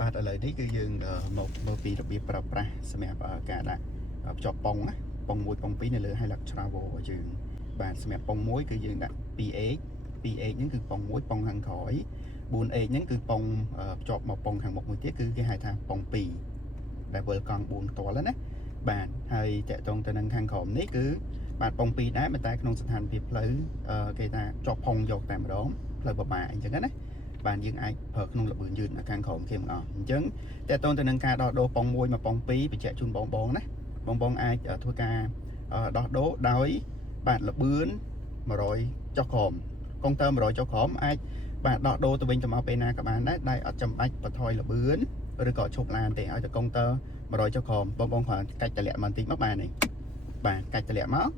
បាទឥឡូវនេះគឺយើងមកពីរបៀបប្រើប្រាស់សម្រាប់ការដាក់ភ្ជាប់ប៉ុងណាប៉ុង1ប៉ុង2នៅលើ Hilux Travel របស់យើងបាទសម្រាប់ប៉ុង1គឺយើងដាក់ 2H ហ្នឹងគឺប៉ុង1ប៉ុងខាងក្រោយ 4H ហ្នឹងគឺប៉ុងភ្ជាប់មកប៉ុងខាងមុខមួយទៀតគឺគេហៅថាប៉ុង2ដែលវិលកង់4ផ្ទាល់ណាបាទហើយតកតងទៅនឹងខាងក្រោមនេះគឺបាទប៉ុង2ដែរតែក្នុងស្ថានភាពផ្លូវគេថាជាប់ផុងយកតែម្ដងផ្លូវបបាអញ្ចឹងណាបានយើងអាចប្រើក្នុងល្បឿនយឺតនៅខាងក្រោមគេមកអញ្ចឹងតើតើទៅនឹងការដោះដូរប៉ុង1មកប៉ុង2បញ្ជាក់ជូនបងណាបងអាចធ្វើការដោះដូរដោយបាទល្បឿន100ចុះក្រោមកុងទ័រ100ចុះក្រោមអាចបាទដោះដូរទៅវិញទៅមកពេលណាក៏បានដែរអត់ចាំបាច់បន្ថយល្បឿនឬក៏ឈប់ឡានទេឲ្យតែកុងទ័រ100ចុះក្រោមបងគ្រាន់កាច់តម្លាក់បន្តិចមកបានទេបាទកាច់តម្លាក់មក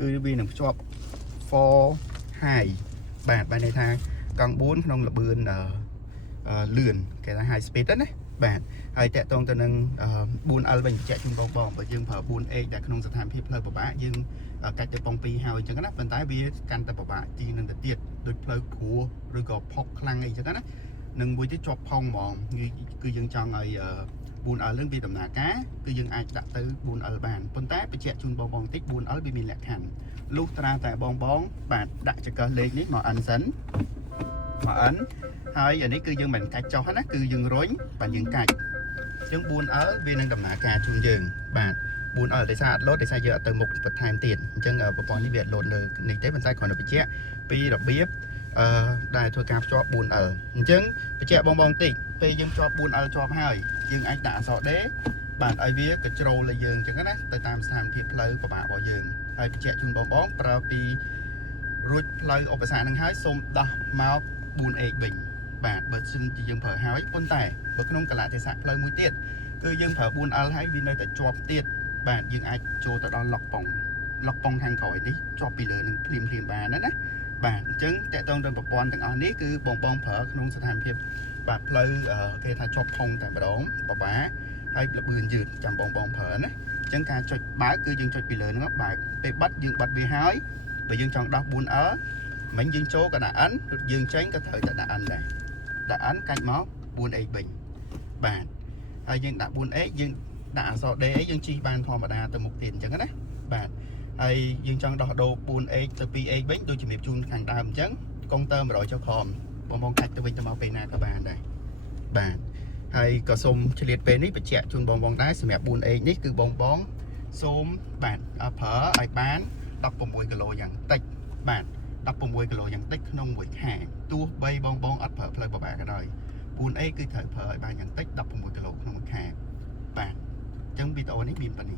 គឺវានឹងភ្ជាប់ for high បាទន័យថាកង់4ក្នុងល្បឿនលឿនគេថា high speed ណាបាទហើយតកតងទៅនឹង 4L វិញបញ្ជាក់ជូនបងបើយើងប្រើ 4H ដែលក្នុងស្ថានភាពផ្លូវពិបាកយើងកាច់ទៅប៉ុង2ហើយអញ្ចឹងណាប៉ុន្តែវាកាន់តែពិបាកជាងនឹងទៅទៀតដូចផ្លូវព្រោះឬក៏ផុកខ្លាំងអីអញ្ចឹងណានឹងមួយទៀតជាប់ផុងហ្មងគឺយើងចង់ឲ្យ 4L នឹងវាដំណើរការគឺយើងអាចដាក់ទៅ 4L បានប៉ុន្តែបញ្ជាក់ជូនបងបន្តិច 4L វាមានលក្ខខណ្ឌលុះត្រាតែបងបាទដាក់ចង្កឹះលេខនេះមកអានសិនមកអានហើយអានេះគឺយើងមិនកាច់ចុះណាគឺយើងរុញបាទយើងកាច់អញ្ចឹង 4L វានឹងដំណើរការជូនយើងបាទ 4L ដោយសារអត់លោតដោយសារយើងអត់ទៅមុខបន្ថែមទៀតអញ្ចឹងប្រព័ន្ធនេះវាអត់លោតលើនេះទេប៉ុន្តែគ្រាន់តែបញ្ជាក់ពីរបៀបដែលធ្វើការភ្ជាប់ 4L អញ្ចឹងបញ្ជាក់បងតិចពេលយើងភ្ជាប់ 4L ជាប់ហើយយើងអាចដាក់អក្សរ D បាទឲ្យវាកជ្រោលលើយើងអញ្ចឹងណាទៅតាមស្ថានភាពផ្លូវពិបាករបស់យើងហើយបញ្ជាក់ជូនបងប្រើពីរួចផ្លូវឧបសគ្គនឹងហើយសូមដោះមក 4H វិញបាទបើសិនជាយើងប្រើហើយប៉ុន្តែបើក្នុងកលៈទេសៈផ្លូវមួយទៀតគឺយើងប្រើ 4L ហើយវានៅតែជាប់ទៀតបាទយើងអាចចូលទៅដល់ล็อกប៉ុងខាងក្រោយនេះជាប់ពីលើនឹងភ្លាមបានណាបាទអញ្ចឹងតកតងទៅប្រព័ន្ធទាំងអស់នេះគឺបងប្រើក្នុងស្ថានភាពបាទផ្លូវគេថាជាប់ផុងតែម្ដងបបាហើយល្បឿនយឺតចាំបងប្រើណាអញ្ចឹងការចុចបើកគឺយើងចុចពីលើហ្នឹងបើកពេលបិទយើងបិទវាហើយបើយើងចង់ដោះ 4L មិញយើងចូលក៏ដាក់ N យើងចេញក៏ត្រូវតែដាក់ N ដែរដាក់ N កាច់មក 4H វិញបាទហើយយើងដាក់ 4H យើងដាក់អក្សរ D យើងជិះបានធម្មតាទៅមុខទៀតអញ្ចឹងណាបាទហើយយើងចង់ដោះដូរ 4H ទៅ 2H វិញដូចជំរាបជូនខាងដើមអញ្ចឹងកុងទ័រ100ចុះក្រោមបងកាច់ទៅវិញទៅមកពេលណាក៏បានដែរបាទហើយក៏សូមឆ្លៀតពេលនេះបញ្ជាក់ជូនបងដែរសម្រាប់ 4H នេះគឺបងសូមបាទប្រើឲ្យបាន16គីឡូយ៉ាងតិចបាទ16គីឡូយ៉ាងតិចក្នុងមួយខែទោះបីបងអត់ប្រើផ្លូវពិបាកក៏ដោយ 4H គឺត្រូវប្រើឲ្យបានយ៉ាងតិច16គីឡូក្នុងមួយខែបាទអញ្ចឹងវីដេអូនេះមានប៉ុណ្ណេះ